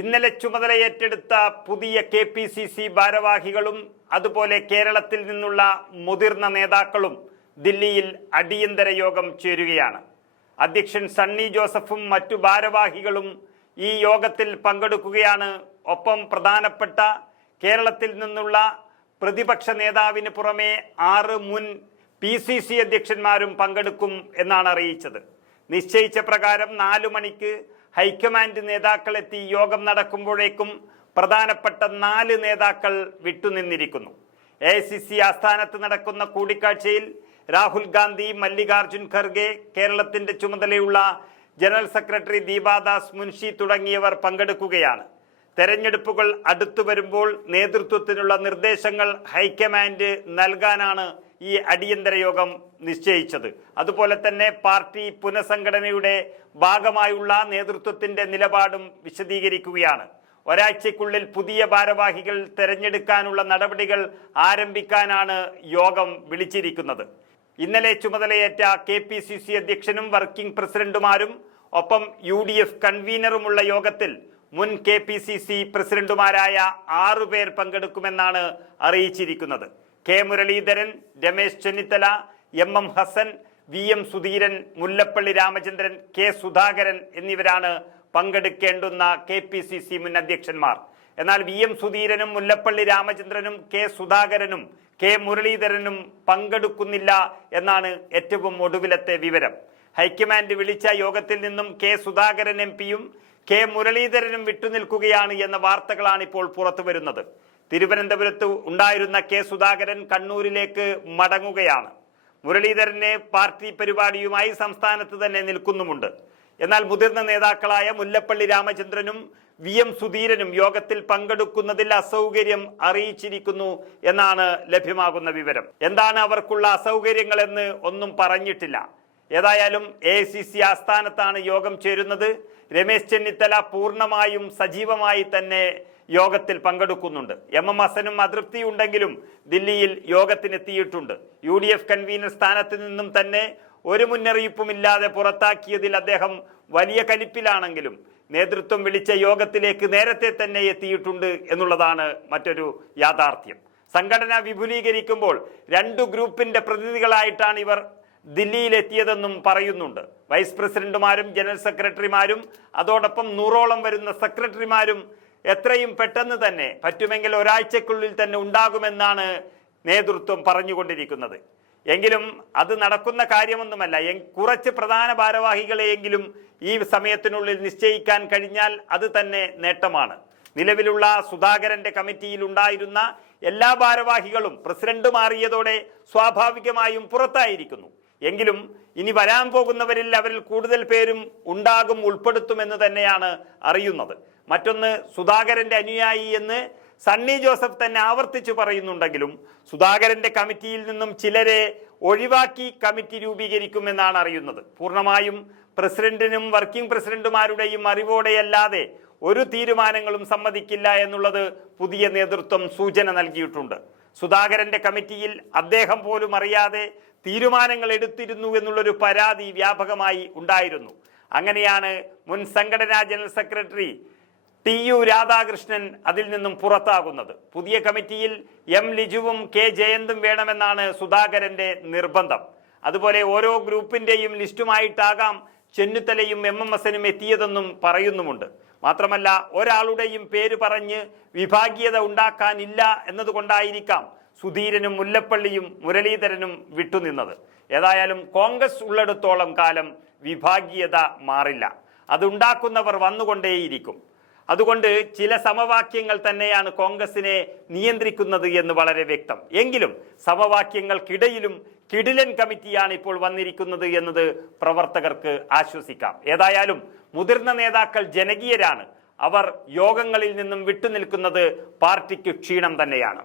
ഇന്നലെ ചുമതല ഏറ്റെടുത്ത പുതിയ കെ പി സി സി ഭാരവാഹികളും അതുപോലെ കേരളത്തിൽ നിന്നുള്ള മുതിർന്ന നേതാക്കളും ദില്ലിയിൽ അടിയന്തര യോഗം ചേരുകയാണ്. അധ്യക്ഷൻ സണ്ണി ജോസഫും മറ്റു ഭാരവാഹികളും ഈ യോഗത്തിൽ പങ്കെടുക്കുകയാണ്. ഒപ്പം പ്രധാനപ്പെട്ട കേരളത്തിൽ നിന്നുള്ള പ്രതിപക്ഷ നേതാവിന് പുറമെ ആറ് മുൻ പി സി സി അധ്യക്ഷന്മാരും പങ്കെടുക്കും എന്നാണ് അറിയിച്ചത്. നിശ്ചയിച്ച പ്രകാരം നാലു മണിക്ക് ഹൈക്കമാൻഡ് നേതാക്കളെത്തി യോഗം നടക്കുമ്പോഴേക്കും പ്രധാനപ്പെട്ട നാല് നേതാക്കൾ വിട്ടുനിന്നിരിക്കുന്നു. എ സി സി ആസ്ഥാനത്ത് നടക്കുന്ന കൂടിക്കാഴ്ചയിൽ രാഹുൽ ഗാന്ധി മല്ലികാർജുൻ ഖർഗെ കേരളത്തിന്റെ ചുമതലയുള്ള ജനറൽ സെക്രട്ടറി ദീപാദാസ് മുൻഷി തുടങ്ങിയവർ പങ്കെടുക്കുകയാണ്. തെരഞ്ഞെടുപ്പുകൾ അടുത്തു വരുമ്പോൾ നേതൃത്വത്തിനുള്ള നിർദ്ദേശങ്ങൾ ഹൈക്കമാൻഡ് നൽകാനാണ് ഈ അടിയന്തര യോഗം നിശ്ചയിച്ചത്. അതുപോലെ തന്നെ പാർട്ടി പുനഃസംഘടനയുടെ ഭാഗമായുള്ള നേതൃത്വത്തിന്റെ നിലപാടും വിശദീകരിക്കുകയാണ്. ഒരാഴ്ചയ്ക്കുള്ളിൽ പുതിയ ഭാരവാഹികൾ തെരഞ്ഞെടുക്കാനുള്ള നടപടികൾ ആരംഭിക്കാനാണ് യോഗം വിളിച്ചിരിക്കുന്നത്. ഇന്നലെ ചുമതലയേറ്റ കെ പി സി സി അധ്യക്ഷനും വർക്കിംഗ് പ്രസിഡന്റുമാരും ഒപ്പം യു ഡി എഫ് കൺവീനറുമുള്ള യോഗത്തിൽ മുൻ കെ പി സി സി പ്രസിഡന്റുമാരായ ആറുപേർ പങ്കെടുക്കുമെന്നാണ് അറിയിച്ചിരിക്കുന്നത്. K Muraleedharan Ramesh Chennithala M M Hassan V M Sudheeran Mullappally Ramachandran K Sudhakaran എന്നിവരാണ് പങ്കെടുക്കേണ്ടുന്ന കെ പി സി സി മുൻ അധ്യക്ഷന്മാർ. എന്നാൽ വി എം സുധീരനും മുല്ലപ്പള്ളി രാമചന്ദ്രനും കെ സുധാകരനും കെ മുരളീധരനും പങ്കെടുക്കുന്നില്ല എന്നാണ് ഏറ്റവും ഒടുവിലത്തെ വിവരം. ഹൈക്കമാൻഡ് വിളിച്ച യോഗത്തിൽ നിന്നും കെ സുധാകരൻ എം പിയും കെ മുരളീധരനും വിട്ടുനിൽക്കുകയാണ് എന്ന വാർത്തകളാണ് ഇപ്പോൾ പുറത്തു വരുന്നത് തിരുവനന്തപുരത്ത് ഉണ്ടായിരുന്ന കെ സുധാകരൻ കണ്ണൂരിലേക്ക് മടങ്ങുകയാണ്. മുരളീധരനെ പാർട്ടി പരിപാടിയുമായി സംസ്ഥാനത്ത് തന്നെ നിൽക്കുന്നുമുണ്ട്. എന്നാൽ മുതിർന്ന നേതാക്കളായ മുല്ലപ്പള്ളി രാമചന്ദ്രനും വി എം സുധീരനും യോഗത്തിൽ പങ്കെടുക്കുന്നതിൽ അസൗകര്യം അറിയിച്ചിരിക്കുന്നു എന്നാണ് ലഭ്യമാകുന്ന വിവരം. എന്താണ് അവർക്കുള്ള അസൗകര്യങ്ങളെന്ന് ഒന്നും പറഞ്ഞിട്ടില്ല. ഏതായാലും എ സി സി ആസ്ഥാനത്താണ് യോഗം ചേരുന്നത്. രമേശ് ചെന്നിത്തല പൂർണമായും സജീവമായി തന്നെ യോഗത്തിൽ പങ്കെടുക്കുന്നുണ്ട്. എം എം ഹസനും അതൃപ്തിയുണ്ടെങ്കിലും ദില്ലിയിൽ യോഗത്തിനെത്തിയിട്ടുണ്ട്. യു ഡി എഫ് കൺവീനർ സ്ഥാനത്ത് നിന്നും തന്നെ ഒരു മുന്നറിയിപ്പുമില്ലാതെ പുറത്താക്കിയതിൽ അദ്ദേഹം വലിയ കലിപ്പിലാണെങ്കിലും നേതൃത്വം വിളിച്ച യോഗത്തിലേക്ക് നേരത്തെ തന്നെ എത്തിയിട്ടുണ്ട് എന്നുള്ളതാണ് മറ്റൊരു യാഥാർത്ഥ്യം. സംഘടന വിപുലീകരിക്കുമ്പോൾ രണ്ടു ഗ്രൂപ്പിന്റെ പ്രതിനിധികളായിട്ടാണ് ഇവർ ദില്ലിയിലെത്തിയതെന്നും പറയുന്നുണ്ട്. വൈസ് പ്രസിഡന്റുമാരും ജനറൽ സെക്രട്ടറിമാരും അതോടൊപ്പം നൂറോളം വരുന്ന സെക്രട്ടറിമാരും എത്രയും പെട്ടെന്ന് തന്നെ പറ്റുമെങ്കിൽ ഒരാഴ്ചക്കുള്ളിൽ തന്നെ ഉണ്ടാകുമെന്നാണ് നേതൃത്വം പറഞ്ഞുകൊണ്ടിരിക്കുന്നത്. എങ്കിലും അത് നടക്കുന്ന കാര്യമൊന്നുമല്ല. കുറച്ച് പ്രധാന ഭാരവാഹികളെയെങ്കിലും ഈ സമയത്തിനുള്ളിൽ നിശ്ചയിക്കാൻ കഴിഞ്ഞാൽ അത് തന്നെ നേട്ടമാണ്. നിലവിലുള്ള സുധാകരന്റെ കമ്മിറ്റിയിൽ ഉണ്ടായിരുന്ന എല്ലാ ഭാരവാഹികളും പ്രസിഡന്റ് മാറിയതോടെ സ്വാഭാവികമായും പുറത്തായിരിക്കുന്നു. എങ്കിലും ഇനി വരാൻ പോകുന്നവരിൽ അവരിൽ കൂടുതൽ പേരും ഉണ്ടാകും ഉൾപ്പെടുത്തുമെന്ന് തന്നെയാണ് അറിയുന്നത്. മറ്റൊന്ന് സുധാകരന്റെ അനുയായി എന്ന് സണ്ണി ജോസഫ് തന്നെ ആവർത്തിച്ചു പറയുന്നുണ്ടെങ്കിലും സുധാകരന്റെ കമ്മിറ്റിയിൽ നിന്നും ചിലരെ ഒഴിവാക്കി കമ്മിറ്റി രൂപീകരിക്കുമെന്നാണ് അറിയുന്നത്. പൂർണമായും പ്രസിഡന്റിനും വർക്കിംഗ് പ്രസിഡന്റുമാരുടെയും അറിവോടെയല്ലാതെ ഒരു തീരുമാനങ്ങളും സമ്മതിക്കില്ല എന്നുള്ളത് പുതിയ നേതൃത്വം സൂചന നൽകിയിട്ടുണ്ട്. സുധാകരന്റെ കമ്മിറ്റിയിൽ അദ്ദേഹം പോലും അറിയാതെ തീരുമാനങ്ങൾ എടുത്തിരുന്നു എന്നുള്ളൊരു പരാതി വ്യാപകമായി ഉണ്ടായിരുന്നു. അങ്ങനെയാണ് മുൻ സംഘടനാ general secretary T U Radhakrishnan അതിൽ നിന്നും പുറത്താകുന്നത്. പുതിയ കമ്മിറ്റിയിൽ എം ലിജുവും കെ ജയന്തും വേണമെന്നാണ് സുധാകരന്റെ നിർബന്ധം. അതുപോലെ ഓരോ ഗ്രൂപ്പിന്റെയും ലിസ്റ്റുമായിട്ടാകാം ചെന്നിത്തലയും എം എം എസിനും എത്തിയതെന്നും പറയുന്നുമുണ്ട്. മാത്രമല്ല ഒരാളുടെയും പേര് പറഞ്ഞ് വിഭാഗീയത ഉണ്ടാക്കാനില്ല എന്നതുകൊണ്ടായിരിക്കാം സുധീരനും മുല്ലപ്പള്ളിയും മുരളീധരനും വിട്ടുനിന്നത്. ഏതായാലും കോൺഗ്രസ് ഉള്ളിടത്തോളം കാലം വിഭാഗീയത മാറില്ല. അതുണ്ടാക്കുന്നവർ വന്നുകൊണ്ടേയിരിക്കും. അതുകൊണ്ട് ചില സമവാക്യങ്ങൾ തന്നെയാണ് കോൺഗ്രസിനെ നിയന്ത്രിക്കുന്നത് എന്ന് വളരെ വ്യക്തം. എങ്കിലും സമവാക്യങ്ങൾക്കിടയിലും കിടിലൻ കമ്മിറ്റിയാണ് ഇപ്പോൾ വന്നിരിക്കുന്നത് എന്നത് പ്രവർത്തകർക്ക് ആശ്വസിക്കാം. ഏതായാലും മുതിർന്ന നേതാക്കൾ ജനകീയരാണ്. അവർ യോഗങ്ങളിൽ നിന്നും വിട്ടുനിൽക്കുന്നത് പാർട്ടിക്ക് ക്ഷീണം തന്നെയാണ്.